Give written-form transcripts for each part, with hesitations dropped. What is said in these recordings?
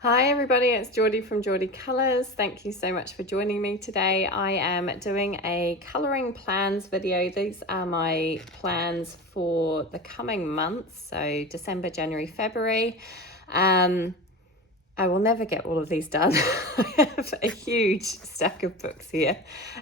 Hi everybody, it's Geordie from Geordie Colours. Thank you so much for joining me today. I am doing a colouring plans video. These are my plans for the coming months, so December, January, February. I will never get all of these done. I have a huge stack of books here.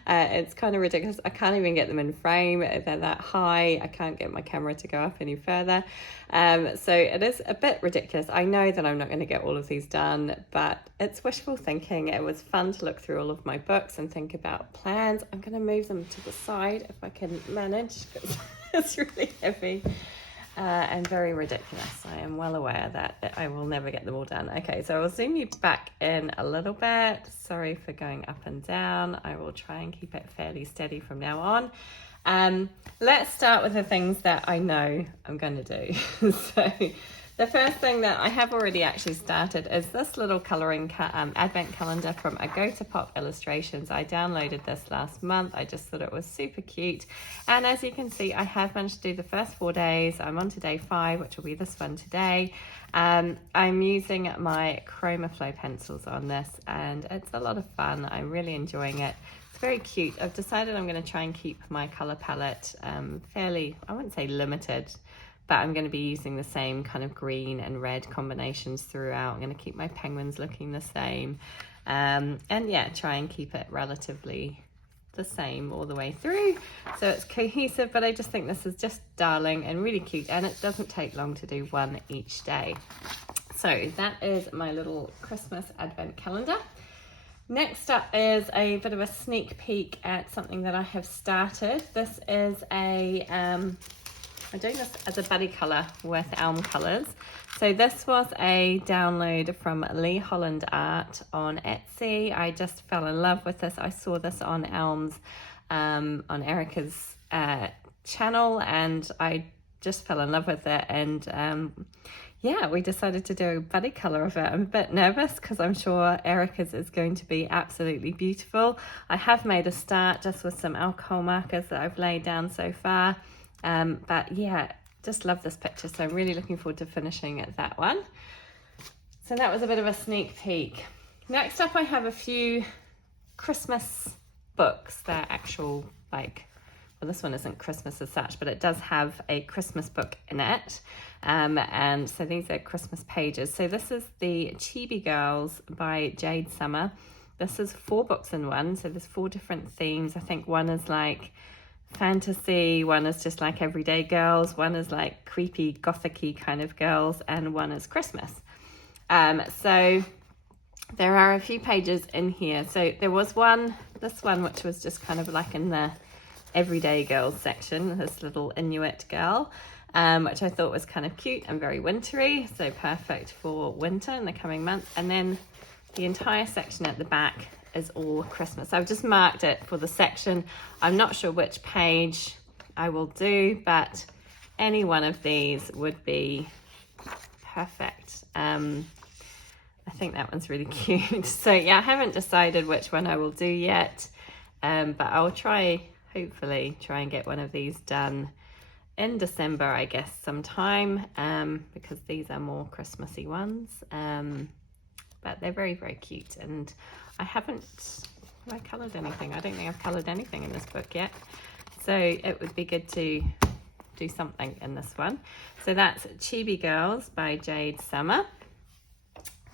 It's kind of ridiculous. I can't even get them in frame. They're that high. I can't get my camera to go up any further. So it is a bit ridiculous. I know that I'm not going to get all of these done, but it's wishful thinking. It was fun to look through all of my books and think about plans. I'm going to move them to the side if I can manage, because it's really heavy. And very ridiculous. I am well aware that I will never get them all done. Okay, so I'll zoom you back in a little bit. Sorry for going up and down. I will try and keep it fairly steady from now on. Let's start with the things that I know I'm going to do. So the first thing that I have already actually started is this little colouring advent calendar from Agotapop Illustrations. I downloaded this last month. I just thought it was super cute. And as you can see, I have managed to do the first 4 days. I'm on to day 5, which will be this one today. I'm using my Chroma Flow pencils on this, and it's a lot of fun. I'm really enjoying it. It's very cute. I've decided I'm going to try and keep my colour palette fairly, I wouldn't say limited, but I'm going to be using the same kind of green and red combinations throughout. I'm going to keep my penguins looking the same. And yeah, try and keep it relatively the same all the way through. So it's cohesive, but I just think this is just darling and really cute. And it doesn't take long to do one each day. So that is my little Christmas advent calendar. Next up is a bit of a sneak peek at something that I have started. This is I'm doing this as a buddy colour with Elm Colours. So this was a download from Lee Holland Art on Etsy. I just fell in love with this. I saw this on Elm's, on Erica's channel, and I just fell in love with it. And yeah, we decided to do a buddy colour of it. I'm a bit nervous because I'm sure Erica's is going to be absolutely beautiful. I have made a start just with some alcohol markers that I've laid down so far. But yeah, just love this picture. So I'm really looking forward to finishing that one. So that was a bit of a sneak peek. Next up, I have a few Christmas books. They're actual, like, well, this one isn't Christmas as such, but it does have a Christmas book in it. And so these are Christmas pages. So this is the Chibi Girls by Jade Summer. This is 4 books in one. So there's 4 different themes. I think one is like fantasy, one is just like everyday girls, one is like creepy gothic-y kind of girls, and one is Christmas. So there are a few pages in here. So there was this one which was just kind of like in the everyday girls section, this little Inuit girl, which I thought was kind of cute and very wintry, so perfect for winter in the coming months. And then the entire section at the back is all Christmas. I've just marked it for the section. I'm not sure which page I will do, but any one of these would be perfect. I think that one's really cute. So yeah, I haven't decided which one I will do yet, but I'll hopefully try and get one of these done in December, I guess, sometime, because these are more Christmassy ones. But they're very, very cute. And have I coloured anything? I don't think I've coloured anything in this book yet. So it would be good to do something in this one. So that's Chibi Girls by Jade Summer.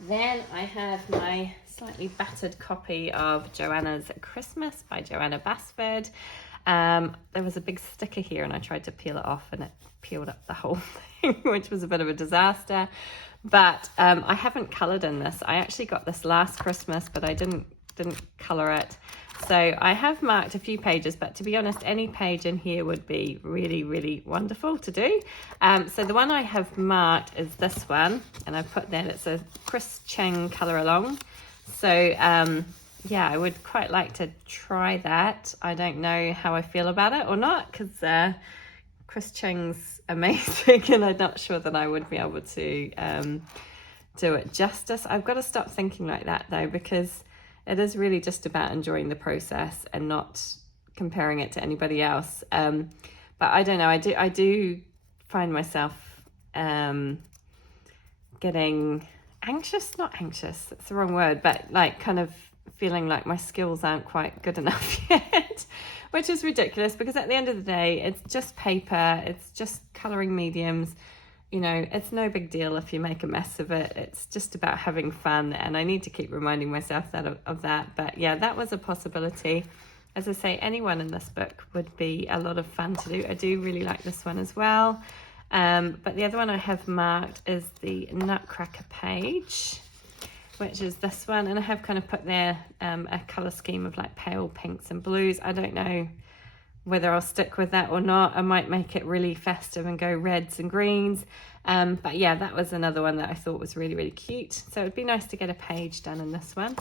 Then I have my slightly battered copy of Joannas Christmas by Joanna Basford. There was a big sticker here and I tried to peel it off and it peeled up the whole thing, which was a bit of a disaster. But I haven't coloured in this. I actually got this last Christmas, but I didn't colour it. So I have marked a few pages, but to be honest, any page in here would be really, really wonderful to do. So the one I have marked is this one, and I've put there, it's a Chris Cheng colour along. So yeah, I would quite like to try that. I don't know how I feel about it or not, because Chris Cheng's amazing and I'm not sure that I would be able to do it justice. I've got to stop thinking like that though, because it is really just about enjoying the process and not comparing it to anybody else. But I don't know, I do find myself getting anxious, not anxious, that's the wrong word, but like kind of feeling like my skills aren't quite good enough yet, which is ridiculous because at the end of the day, it's just paper, it's just colouring mediums. You know, it's no big deal if you make a mess of it. It's just about having fun, and I need to keep reminding myself that of that. But yeah, that was a possibility. As I say, anyone in this book would be a lot of fun to do. I do really like this one as well. But the other one I have marked is the Nutcracker page, which is this one. And I have kind of put there a colour scheme of like pale pinks and blues. I don't know whether I'll stick with that or not. I might make it really festive and go reds and greens. But yeah, that was another one that I thought was really, really cute. So it'd be nice to get a page done in this one.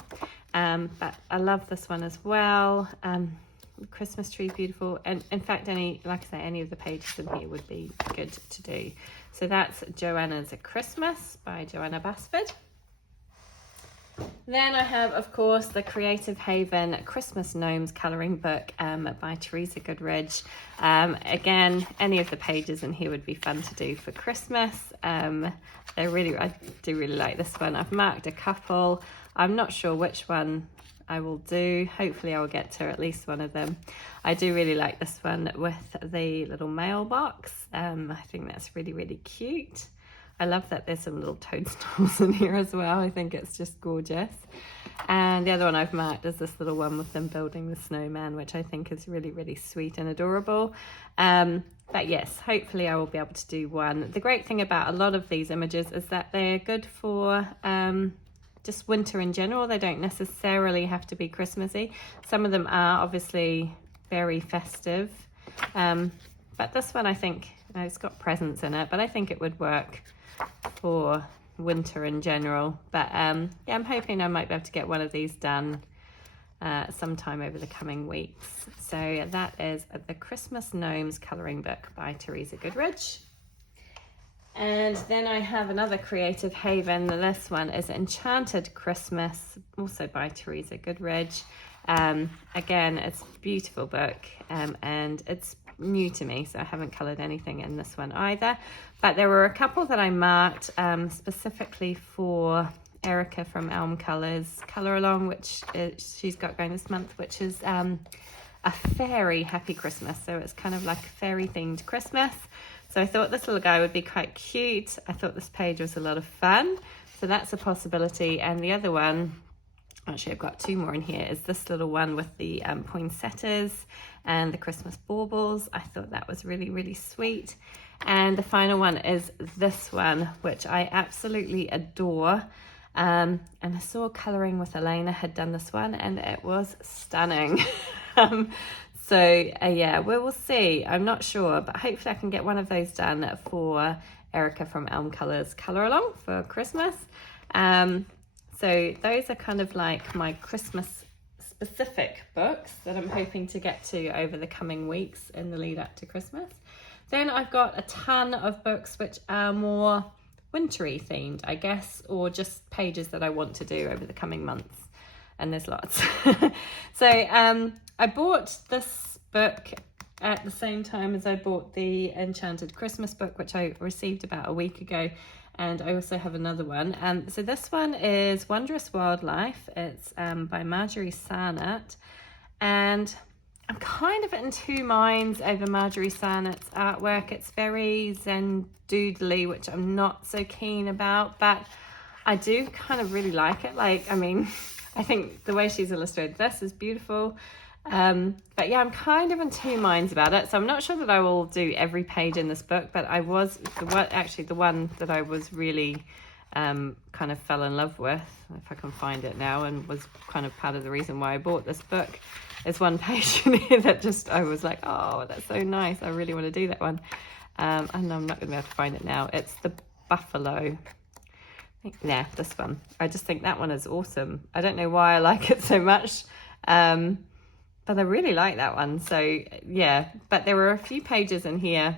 But I love this one as well. The Christmas tree, beautiful. And in fact, like I say, any of the pages in here would be good to do. So that's Joannas Christmas by Joanna Basford. Then I have, of course, the Creative Haven Christmas Gnomes colouring book by Teresa Goodridge. Again, any of the pages in here would be fun to do for Christmas. I do really like this one. I've marked a couple. I'm not sure which one I will do. Hopefully I will get to at least one of them. I do really like this one with the little mailbox. I think that's really, really cute. I love that there's some little toadstools in here as well. I think it's just gorgeous. And the other one I've marked is this little one with them building the snowman, which I think is really, really sweet and adorable. But yes, hopefully I will be able to do one. The great thing about a lot of these images is that they're good for just winter in general. They don't necessarily have to be Christmassy. Some of them are obviously very festive. But this one, I think, it's got presents in it, but I think it would work for winter in general. But yeah, I'm hoping I might be able to get one of these done sometime over the coming weeks. So that is the Christmas Gnomes colouring book by Teresa Goodridge. And then I have another Creative Haven. This one is Enchanted Christmas, also by Teresa Goodridge. Again, it's a beautiful book, and it's new to me, so I haven't coloured anything in this one either. But there were a couple that I marked specifically for Erica from Elm Colours colour along, which she's got going this month, which is a fairy happy Christmas. So it's kind of like a fairy themed Christmas. So I thought this little guy would be quite cute. I thought this page was a lot of fun. So that's a possibility. And the other one, actually I've got two more in here, is this little one with the poinsettias and the Christmas baubles. I thought that was really, really sweet. And the final one is this one, which I absolutely adore. And I saw Colouring with Elena had done this one, and it was stunning. Yeah, we will see. I'm not sure, but hopefully I can get one of those done for Erica from Elm Colours colour along for Christmas. So those are kind of like my Christmas specific books that I'm hoping to get to over the coming weeks in the lead up to Christmas. Then I've got a ton of books which are more wintry themed, I guess, or just pages that I want to do over the coming months. And there's lots. So I bought this book at the same time as I bought the Enchanted Christmas book, which I received about a week ago. And I also have another one. So this one is Wondrous Wildlife. It's by Marjorie Sarnat. And I'm kind of in two minds over Marjorie Sarnat's artwork. It's very Zen doodly, which I'm not so keen about, but I do kind of really like it. I think the way she's illustrated this is beautiful. But yeah, I'm kind of in two minds about it. So I'm not sure that I will do every page in this book, but the one that I was really kind of fell in love with, if I can find it now, and was kind of part of the reason why I bought this book, is one page in here that I was like, oh, that's so nice. I really want to do that one. And I'm not going to be able to find it now. It's the Buffalo. Yeah, this one. I just think that one is awesome. I don't know why I like it so much, but I really like that one. So yeah, but there were a few pages in here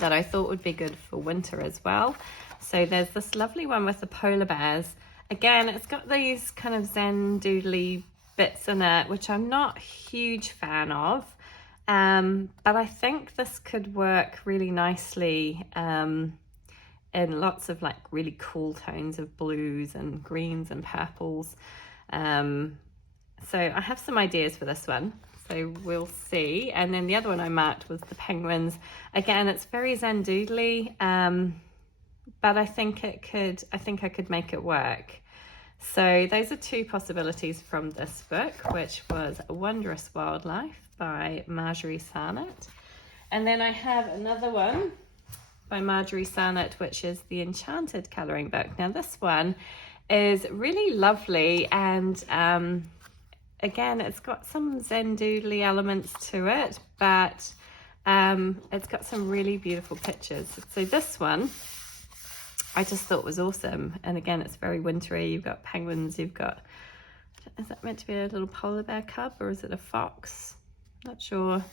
that I thought would be good for winter as well. So there's this lovely one with the polar bears. Again, it's got these kind of Zen doodly bits in it, which I'm not a huge fan of, but I think this could work really nicely in lots of like really cool tones of blues and greens and purples. So I have some ideas for this one, so we'll see. And then the other one I marked was the penguins. Again, it's very Zen doodly, but I think I could make it work. So those are two possibilities from this book, which was Wondrous Wildlife by Marjorie Sarnat. And then I have another one by Marjorie Sarnat, which is the Enchanted colouring book. Now this one is really lovely, and again, it's got some Zen doodly elements to it, but it's got some really beautiful pictures. So this one I just thought was awesome. And again, it's very wintry. You've got penguins, you've got, is that meant to be a little polar bear cub or is it a fox? Not sure.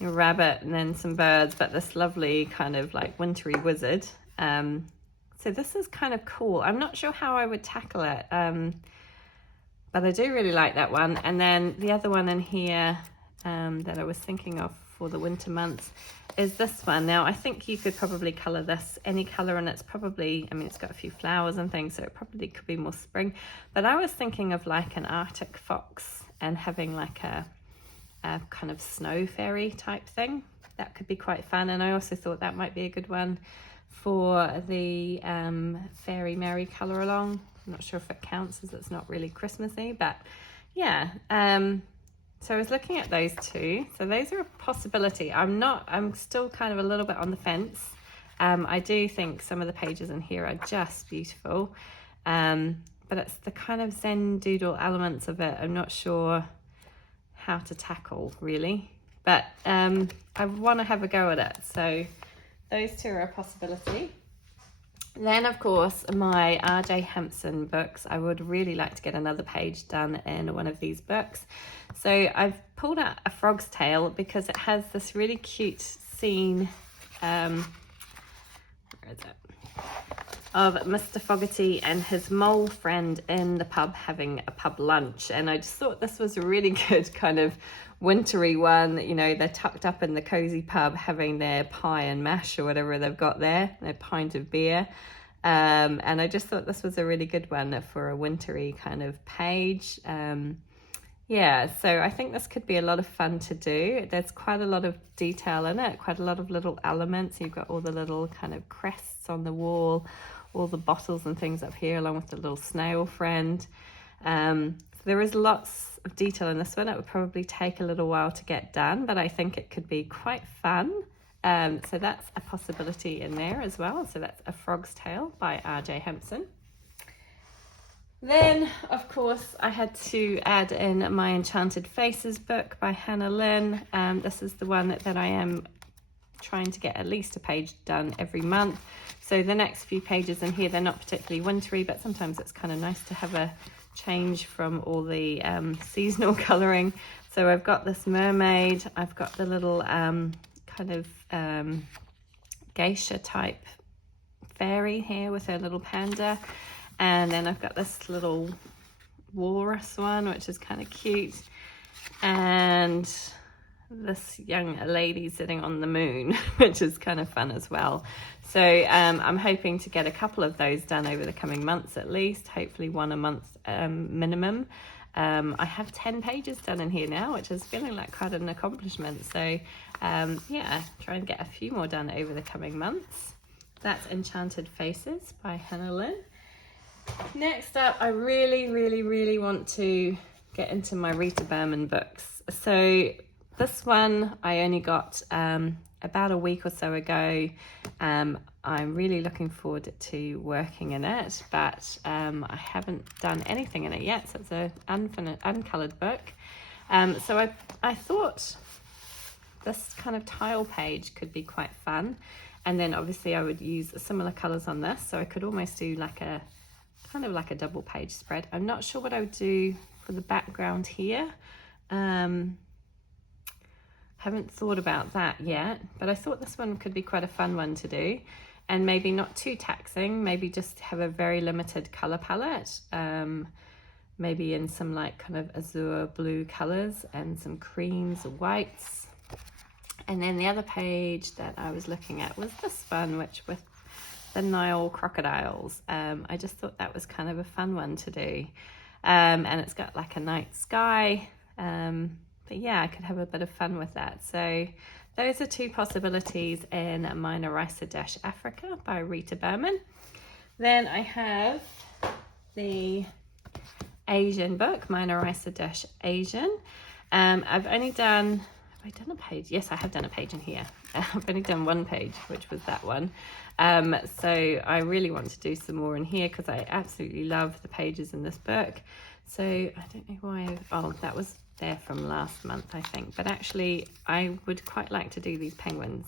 A rabbit and then some birds, but this lovely kind of like wintry wizard. So this is kind of cool. I'm not sure how I would tackle it, but I do really like that one. And then the other one in here that I was thinking of for the winter months is this one. Now I think you could probably colour this any colour, and it's probably, I mean, it's got a few flowers and things, so it probably could be more spring. But I was thinking of like an Arctic fox and having like a kind of snow fairy type thing. That could be quite fun. And I also thought that might be a good one for the Fairy Merry colour along. I'm not sure if it counts as it's not really Christmassy, but yeah. So I was looking at those two. So those are a possibility. I'm still kind of a little bit on the fence. I do think some of the pages in here are just beautiful. But it's the kind of Zen doodle elements of it I'm not sure how to tackle really. But I want to have a go at it. So those two are a possibility. Then, of course, my R.J. Hampson books. I would really like to get another page done in one of these books. So I've pulled out A Frog's Tale because it has this really cute scene, where is it? Of Mr. Fogarty and his mole friend in the pub having a pub lunch. And I just thought this was a really good kind of wintry one. You know, they're tucked up in the cozy pub having their pie and mash or whatever they've got there, their pint of beer. And I just thought this was a really good one for a wintry kind of page. Yeah, so I think this could be a lot of fun to do. There's quite a lot of detail in it, quite a lot of little elements. You've got all the little kind of crests on the wall, all the bottles and things up here, along with the little snail friend. So there is lots of detail in this one. It would probably take a little while to get done, but I think it could be quite fun. So that's a possibility in there as well. So that's A Frog's Tale by R.J. Hampson. Then, of course, I had to add in my Enchanted Faces book by Hannah Lynn. This is the one that I am trying to get at least a page done every month. So the next few pages in here, they're not particularly wintry, but sometimes it's kind of nice to have a change from all the seasonal colouring. So I've got this mermaid, I've got the little kind of geisha type fairy here with her little panda. And then I've got this little walrus one, which is kind of cute. And this young lady sitting on the moon, which is kind of fun as well. So I'm hoping to get a couple of those done over the coming months at least, hopefully one a month minimum. I have 10 pages done in here now, which is feeling like quite an accomplishment. So yeah, try and get a few more done over the coming months. That's Enchanted Faces by Hannah Lynn. Next up, I really want to get into my Rita Berman books. So this one I only got about a week or so ago. I'm really looking forward to working in it, but I haven't done anything in it yet, so it's an uncoloured book. So I thought this kind of tile page could be quite fun, and then obviously I would use similar colours on this, so I could almost do like a kind of like a double page spread. I'm not sure what I would do for the background here. Haven't thought about that yet, but I thought this one could be quite a fun one to do, and maybe not too taxing, maybe just have a very limited colour palette, maybe in some like kind of azure blue colours and some creams or whites. And then the other page that I was looking at was this one, which with the Nile crocodiles. I just thought that was kind of a fun one to do. And it's got like a night sky. But yeah, I could have a bit of fun with that. So those are two possibilities in Meine, Reise, Durch, Afrika by Rita Berman. Then I have the Asian book, Meine, Reise, Durch, Asian. I've only done, have I done a page? Yes, I have done a page in here. I've only done one page, which was that one. So I really want to do some more in here because I absolutely love the pages in this book. So I don't know why, that was there from last month, I think. But actually, I would quite like to do these penguins.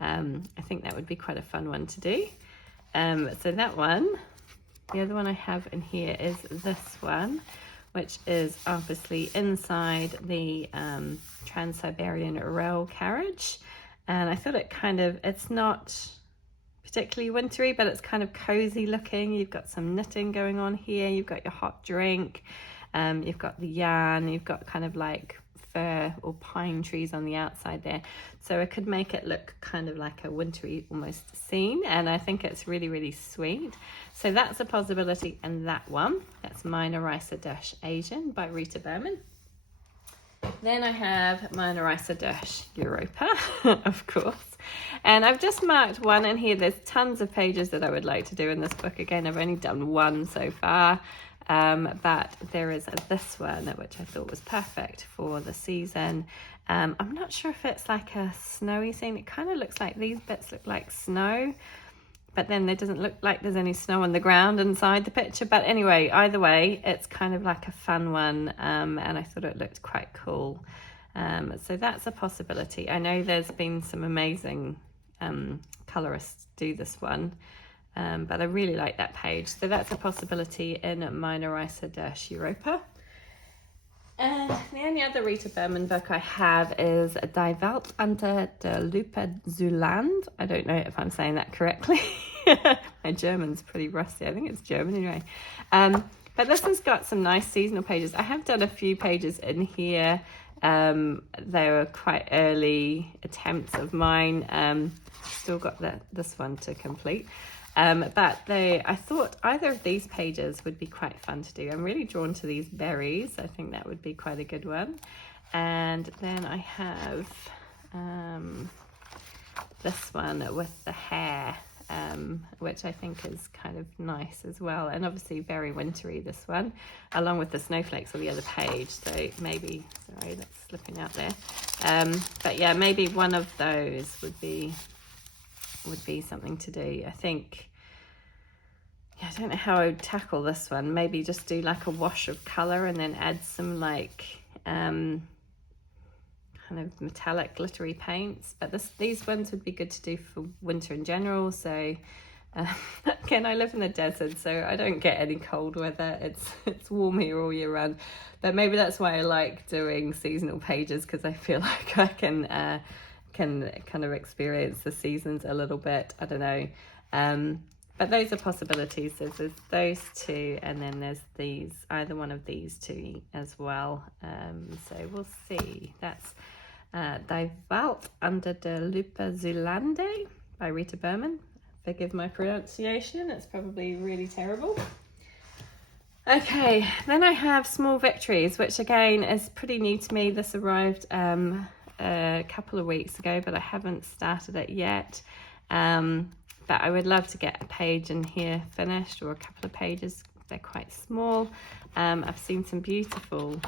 I think that would be quite a fun one to do. So that one, the other one I have in here is this one, which is obviously inside the Trans-Siberian rail carriage. And I thought it's not particularly wintry, but it's kind of cozy looking. You've got some knitting going on here. You've got your hot drink. You've got the yarn. You've got kind of like fir or pine trees on the outside there. So I could make it look kind of like a wintry almost scene. And I think it's really, really sweet. So that's a possibility in that one. That's Meine, Reise, Durch, Asian by Rita Berman. Then I have Meine, Reise, Durch, Europa, of course. And I've just marked one in here. There's tons of pages that I would like to do in this book. Again, I've only done one so far. But there is this one, which I thought was perfect for the season. I'm not sure if it's like a snowy scene. It kind of looks like these bits look like snow. But then there doesn't look like there's any snow on the ground inside the picture. But anyway, either way, it's kind of like a fun one. And I thought it looked quite cool. So that's a possibility. I know there's been some amazing colorists do this one. But I really like that page. So that's a possibility in Meine, Reise, Durch, Europa. And the only other Rita Berman book I have is Die Welt unter der Lupa Zande. I don't know if I'm saying that correctly. My German's pretty rusty. I think it's German anyway. But this one's got some nice seasonal pages. I have done a few pages in here. They were quite early attempts of mine. Still got this one to complete. But I thought either of these pages would be quite fun to do. I'm really drawn to these berries. I think that would be quite a good one. And then I have this one with the hair, which I think is kind of nice as well. And obviously very wintry, this one, along with the snowflakes on the other page. So maybe, sorry, that's slipping out there. But yeah, maybe one of those would be something to do. I think, I don't know how I would tackle this one. Maybe just do like a wash of colour and then add some like kind of metallic glittery paints. But these ones would be good to do for winter in general. So again, I live in the desert, so I don't get any cold weather. It's warm here all year round. But maybe that's why I like doing seasonal pages, because I feel like I can kind of experience the seasons a little bit. I don't know. But those are possibilities. So there's those two, and then there's these, either one of these two as well. So we'll see. That's Die Welt unter der Lupa Zande by Rita Berman. Forgive my pronunciation, it's probably really terrible. Okay, then I have Small Victories, which again is pretty new to me. This arrived a couple of weeks ago, but I haven't started it yet. But I would love to get a page in here finished, or a couple of pages. They're quite small. I've seen some beautiful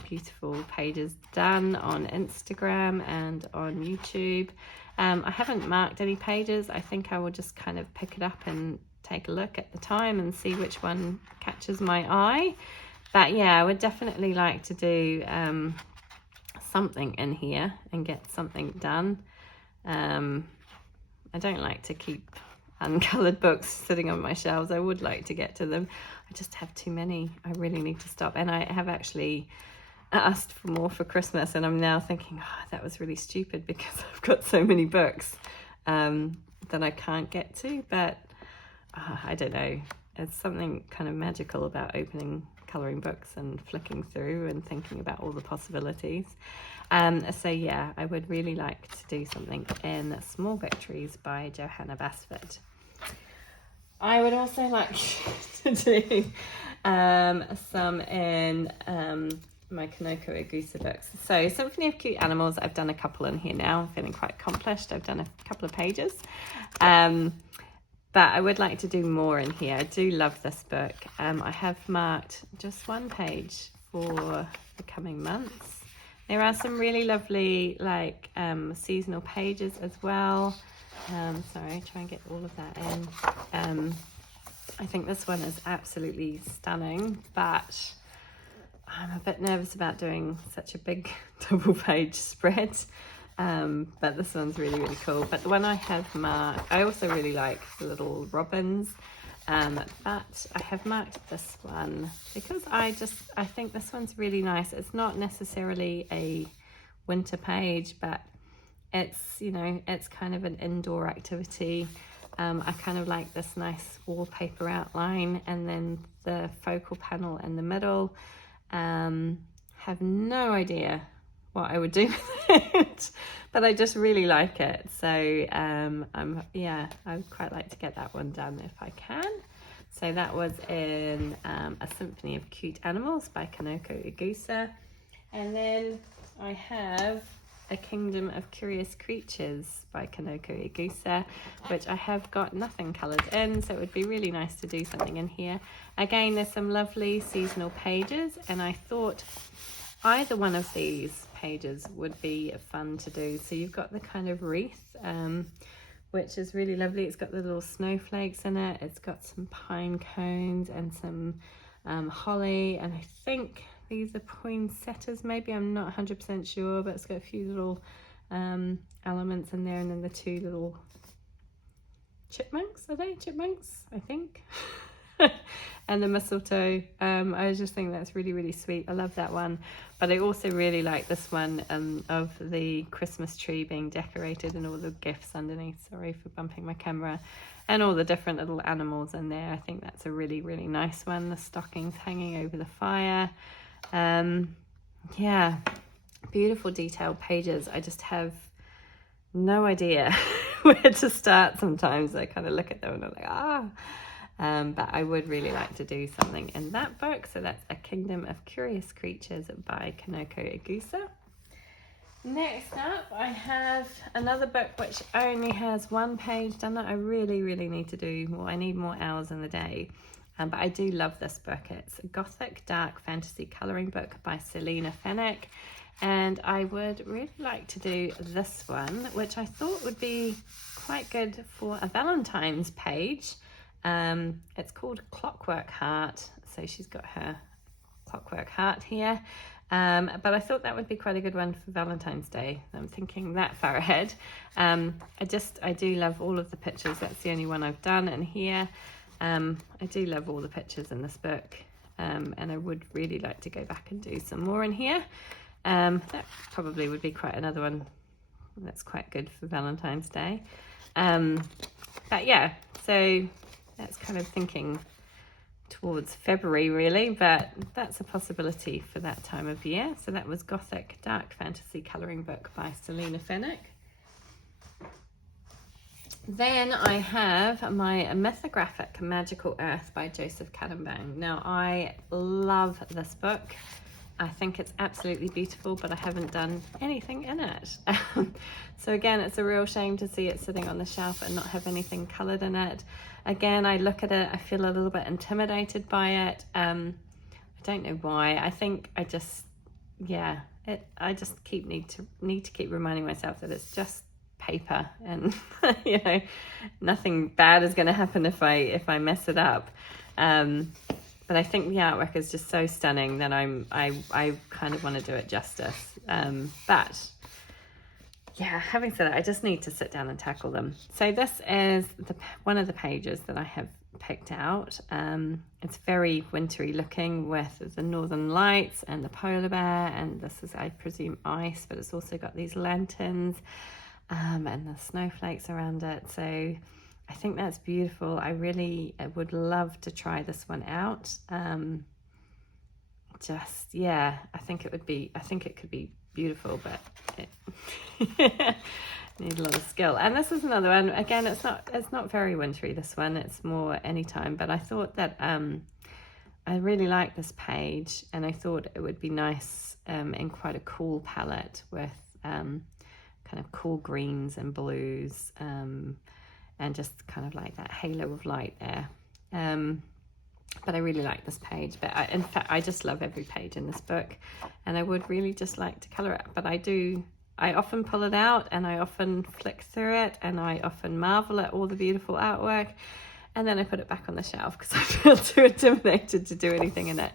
pages done on Instagram and on YouTube. I haven't marked any pages. I think I will just kind of pick it up and take a look at the time and see which one catches my eye. But yeah, I would definitely like to do something in here and get something done. I don't like to keep uncoloured books sitting on my shelves. I would like to get to them. I just have too many. I really need to stop. And I have actually asked for more for Christmas, and I'm now thinking, that was really stupid, because I've got so many books that I can't get to. But I don't know. It's something kind of magical about opening colouring books and flicking through and thinking about all the possibilities. So yeah, I would really like to do something in Small Victories by Johanna Basford. I would also like to do some in my Koko Igusa books. So Symphony of Cute Animals, I've done a couple in here now. I'm feeling quite accomplished. I've done a couple of pages. But I would like to do more in here. I do love this book. I have marked just one page for the coming months. There are some really lovely like seasonal pages as well. Sorry, try and get all of that in. I think this one is absolutely stunning, but I'm a bit nervous about doing such a big double page spread. But this one's really, really cool. But the one I have marked, I also really like the little robins. But I have marked this one because I think this one's really nice. It's not necessarily a winter page, but it's, you know, it's kind of an indoor activity. I kind of like this nice wallpaper outline and then the focal panel in the middle. Have no idea what I would do with it, but I just really like it. So I would quite like to get that one done if I can. So that was in A Symphony of Cute Animals by Koko Igusa. And then I have A Kingdom of Curious Creatures by Koko Igusa, which I have got nothing coloured in, so it would be really nice to do something in here. Again, there's some lovely seasonal pages, and I thought either one of these pages would be fun to do. So you've got the kind of wreath, which is really lovely. It's got the little snowflakes in it. It's got some pine cones and some holly, and I think these are poinsettias maybe, I'm not 100% sure, but it's got a few little elements in there, and then the two little chipmunks, are they chipmunks, I think? And the mistletoe. I just think that's really, really sweet. I love that one, but I also really like this one of the Christmas tree being decorated and all the gifts underneath. Sorry for bumping my camera. And all the different little animals in there. I think that's a really, really nice one. The stockings hanging over the fire. Yeah, beautiful detailed pages. I just have no idea where to start sometimes. I kind of look at them and I'm like, but I would really like to do something in that book. So that's A Kingdom of Curious Creatures by Koko Igusa. Next up, I have another book which only has one page done. I really, really need to do more. I need more hours in the day. But I do love this book. It's a gothic dark fantasy colouring book by Selena Fennick. And I would really like to do this one, which I thought would be quite good for a Valentine's page. It's called Clockwork Heart. So she's got her Clockwork Heart here. But I thought that would be quite a good one for Valentine's Day. I'm thinking that far ahead. I do love all of the pictures. That's the only one I've done in here. I do love all the pictures in this book. And I would really like to go back and do some more in here. That probably would be quite another one that's quite good for Valentine's Day. But yeah, so that's kind of thinking towards February really, but that's a possibility for that time of year. So that was Gothic Dark Fantasy Colouring Book by Selena Fennick. Then I have my Mythographic Magical Earth by Joseph Cannonbang. Now I love this book. I think it's absolutely beautiful, but I haven't done anything in it. So again, it's a real shame to see it sitting on the shelf and not have anything coloured in it. Again, I look at it, I feel a little bit intimidated by it. I don't know why. I think I just need to keep reminding myself that it's just paper, and you know, nothing bad is going to happen if I mess it up. But I think the artwork is just so stunning that I kind of want to do it justice. But yeah, having said that, I just need to sit down and tackle them. So this is one of the pages that I have picked out. It's very wintry looking with the northern lights and the polar bear, and this is, I presume, ice, but it's also got these lanterns and the snowflakes around it. So I think that's beautiful. I would love to try this one out. I think it could be beautiful, but Need a lot of skill. And this is another one. Again, it's not very wintry, this one. It's more anytime. But I thought that I really like this page, and I thought it would be nice in quite a cool palette with kind of cool greens and blues, and just kind of like that halo of light there. But I really like this page. But in fact, I just love every page in this book, and I would really just like to colour it. But I often pull it out, and I often flick through it, and I often marvel at all the beautiful artwork, and then I put it back on the shelf because I feel too intimidated to do anything in it.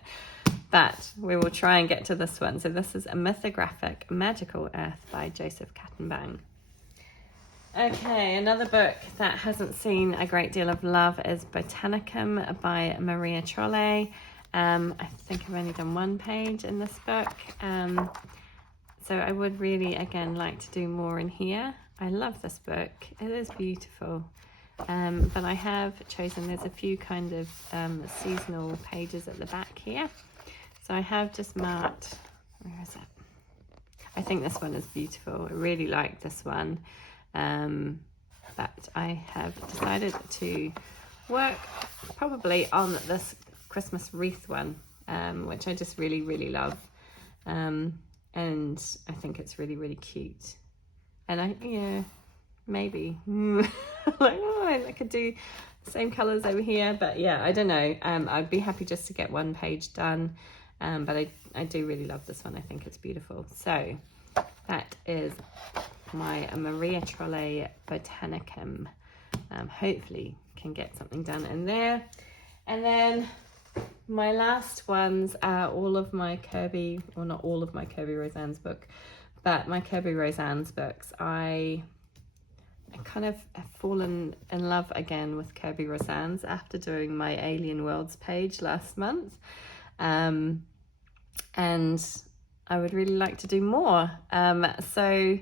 But we will try and get to this one. So this is A Mythographic Magical Earth by Joseph Kattenbang. Okay, another book that hasn't seen a great deal of love is Botanicum by Maria Trolle. I think I've only done one page in this book. So I would really, again, like to do more in here. I love this book. It is beautiful. But I have chosen, there's a few kind of seasonal pages at the back here. So I have just marked, where is it? I think this one is beautiful. I really like this one. But I have decided to work probably on this Christmas wreath one, which I just really, really love. And I think it's really, really cute. And maybe like, I could do the same colors over here, but yeah, I don't know. I'd be happy just to get one page done. But I do really love this one. I think it's beautiful. So that is my Maria Trolle Botanicum. Hopefully can get something done in there. And then my last ones are all of my Kirby, or not all of my Kirby Roseanne's book, but my Kirby Roseanne's books. I kind of have fallen in love again with Kirby Roseanne's after doing my Alien Worlds page last month. And I would really like to do more. So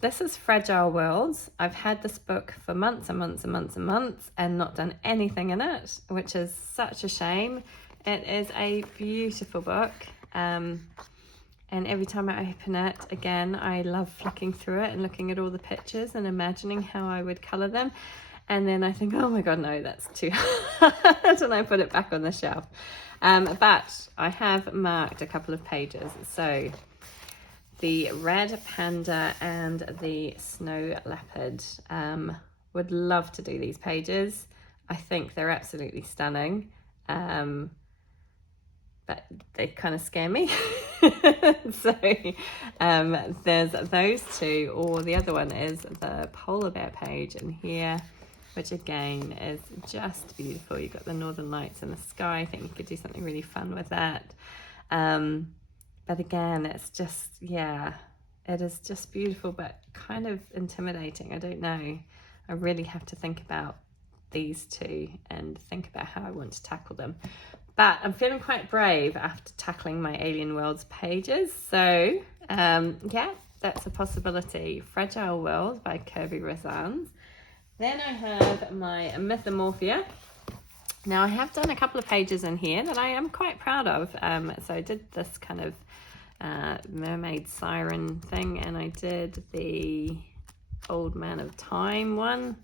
this is Fragile Worlds. I've had this book for months and months and months and months and not done anything in it, which is such a shame. It is a beautiful book. And every time I open it, again, I love flicking through it and looking at all the pictures and imagining how I would colour them. And then I think, oh my God, no, that's too hard. And I put it back on the shelf. But I have marked a couple of pages. So the Red Panda and the Snow Leopard. Would love to do these pages. I think they're absolutely stunning. But they kind of scare me. So there's those two, or the other one is the polar bear page in here, which again is just beautiful. You've got the northern lights in the sky. I think you could do something really fun with that. But again, it's just, yeah, it is just beautiful, but kind of intimidating. I don't know. I really have to think about these two and think about how I want to tackle them. But I'm feeling quite brave after tackling my Alien Worlds pages. So, yeah, that's a possibility. Fragile World by Kirby Roseanne. Then I have my Mythomorphia. Now, I have done a couple of pages in here that I am quite proud of. So I did this kind of mermaid siren thing, and I did the Old Man of Time one.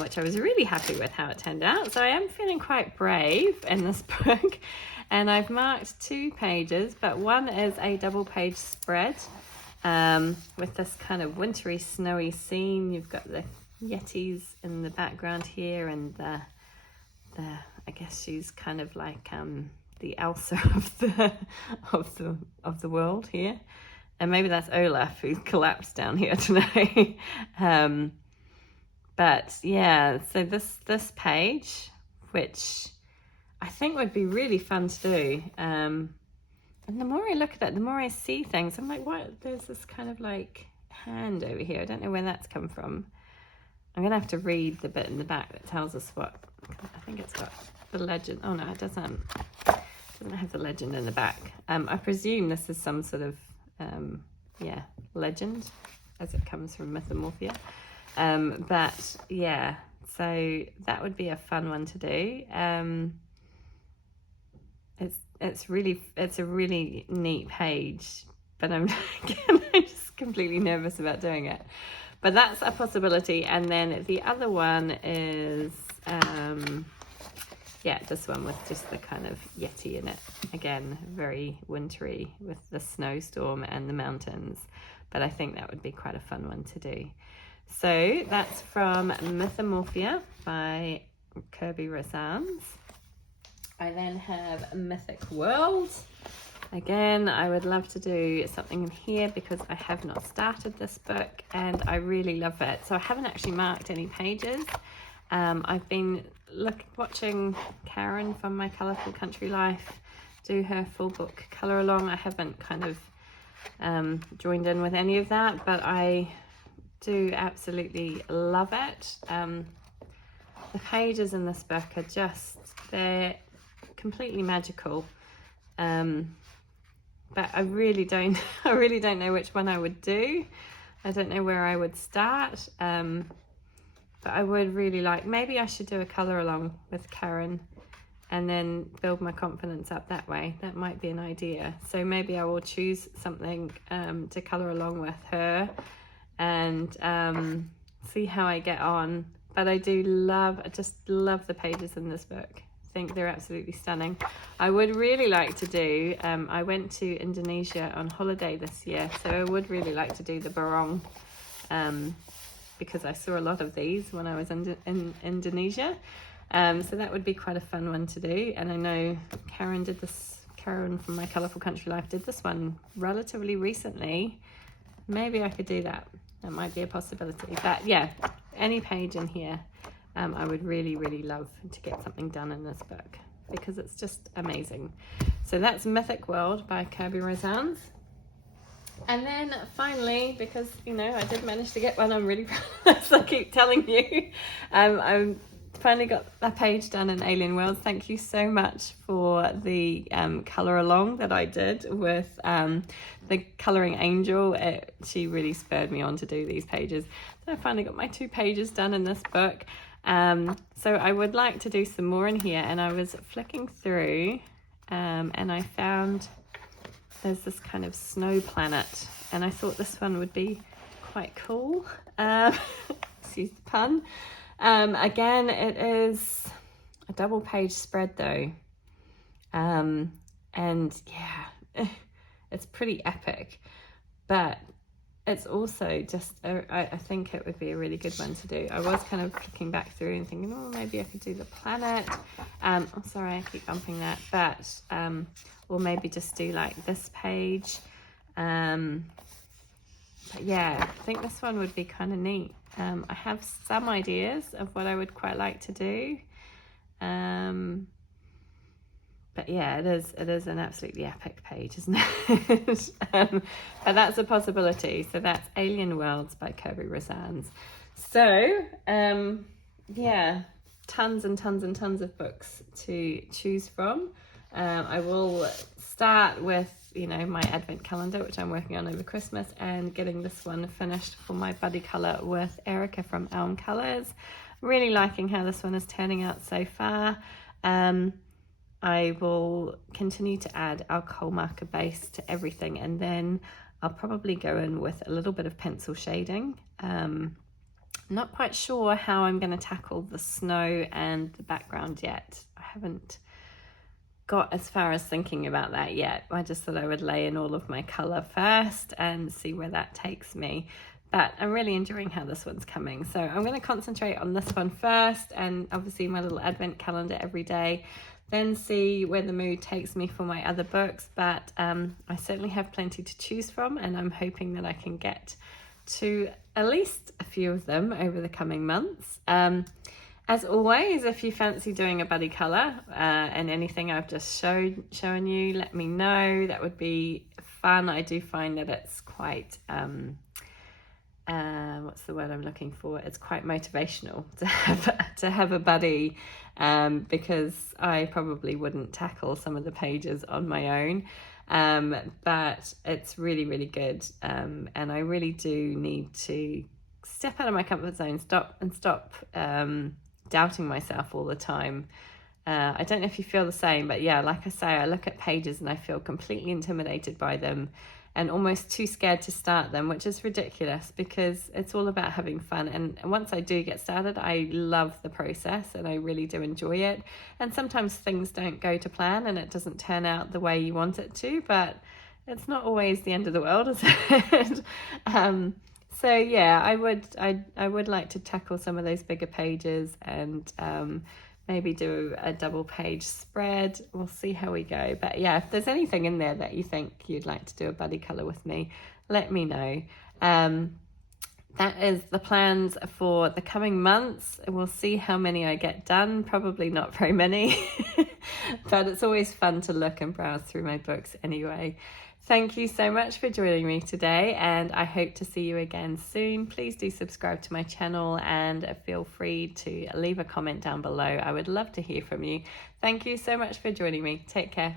Which I was really happy with how it turned out. So I am feeling quite brave in this book. And I've marked 2 pages, but one is a double page spread with this kind of wintry, snowy scene. You've got the Yetis in the background here, and the I guess she's kind of like the Elsa of the world here. And maybe that's Olaf who's collapsed down here today. But yeah, so this page, which I think would be really fun to do. And the more I look at it, the more I see things. I'm like, what? There's this kind of like hand over here. I don't know where that's come from. I'm going to have to read the bit in the back that tells us what. I think it's got the legend. Oh no, it doesn't. It doesn't have the legend in the back. I presume this is some sort of, legend as it comes from Mythomorphia. But yeah, so that would be a fun one to do. It's a really neat page, but I'm just completely nervous about doing it. but that's a possibility. And then the other one is, yeah, this one with just the kind of Yeti in it. Again, very wintry with the snowstorm and the mountains. But I think that would be quite a fun one to do. So that's from Mythomorphia by Kirby Razans. I then have Mythic World. Again, I would love to do something in here because I have not started this book and I really love it. So I haven't actually marked any pages. I've been watching Karen from My Colourful Country Life do her full book colour along. I haven't kind of joined in with any of that, but I do absolutely love it. The pages in this book are just, they're completely magical. But I really don't know which one I would do. I don't know where I would start. But I would really like, maybe I should do a colour along with Karen and then build my confidence up that way. That might be an idea. So maybe I will choose something to colour along with her and see how I get on. But I just love the pages in this book. I think they're absolutely stunning. I would really like to do, I went to Indonesia on holiday this year, so I would really like to do the barong, because I saw a lot of these when I was in Indonesia. So that would be quite a fun one to do. And I know Karen from My Colourful Country Life did this one relatively recently. Maybe I could do that. That might be a possibility. But yeah, any page in here, I would really, really love to get something done in this book because it's just amazing. So that's Mythic World by Kirby Razans. And then finally, because, you know, I did manage to get one, I'm really proud, as I keep telling you, I finally got a page done in Alien Worlds. Thank you so much for the colour along that I did with the Colouring Angel. She really spurred me on to do these pages. So I finally got my 2 pages done in this book. So I would like to do some more in here, and I was flicking through and I found there's this kind of snow planet, and I thought this one would be quite cool. Excuse the pun. Again, it is a double page spread though. And yeah, it's pretty epic, but it's also just, I think it would be a really good one to do. I was kind of looking back through and thinking, oh, maybe I could do the planet. Oh, sorry, I keep bumping that. But, or maybe just do like this page. But yeah, I think this one would be kind of neat. I have some ideas of what I would quite like to do. But yeah, it is an absolutely epic page, isn't it? But that's a possibility. So that's Alien Worlds by Kirby Razans. So yeah, tons and tons and tons of books to choose from. I will start with, you know, my advent calendar, which I'm working on over Christmas, and getting this one finished for my buddy colour with Erica from Elm Colours. Really liking how this one is turning out so far. I will continue to add alcohol marker base to everything, and then I'll probably go in with a little bit of pencil shading. Not quite sure how I'm going to tackle the snow and the background yet. I haven't got as far as thinking about that yet. I just thought I would lay in all of my colour first and see where that takes me. But I'm really enjoying how this one's coming. So I'm going to concentrate on this one first, and obviously my little advent calendar every day, then see where the mood takes me for my other books. But I certainly have plenty to choose from, and I'm hoping that I can get to at least a few of them over the coming months. As always, if you fancy doing a buddy colour and anything I've just shown you, let me know. That would be fun. I do find that it's quite, what's the word I'm looking for? It's quite motivational to have a buddy, because I probably wouldn't tackle some of the pages on my own. But it's really, really good. And I really do need to step out of my comfort zone, stop doubting myself all the time. I don't know if you feel the same, but yeah, like I say, I look at pages and I feel completely intimidated by them, and almost too scared to start them, which is ridiculous because it's all about having fun. And once I do get started, I love the process and I really do enjoy it. And sometimes things don't go to plan and it doesn't turn out the way you want it to, but it's not always the end of the world, is it? So yeah, I would like to tackle some of those bigger pages and maybe do a double page spread. We'll see how we go. But yeah, if there's anything in there that you think you'd like to do a buddy colour with me, let me know. That is the plans for the coming months. We'll see how many I get done. Probably not very many, but it's always fun to look and browse through my books anyway. Thank you so much for joining me today, and I hope to see you again soon. Please do subscribe to my channel and feel free to leave a comment down below. I would love to hear from you. Thank you so much for joining me. Take care.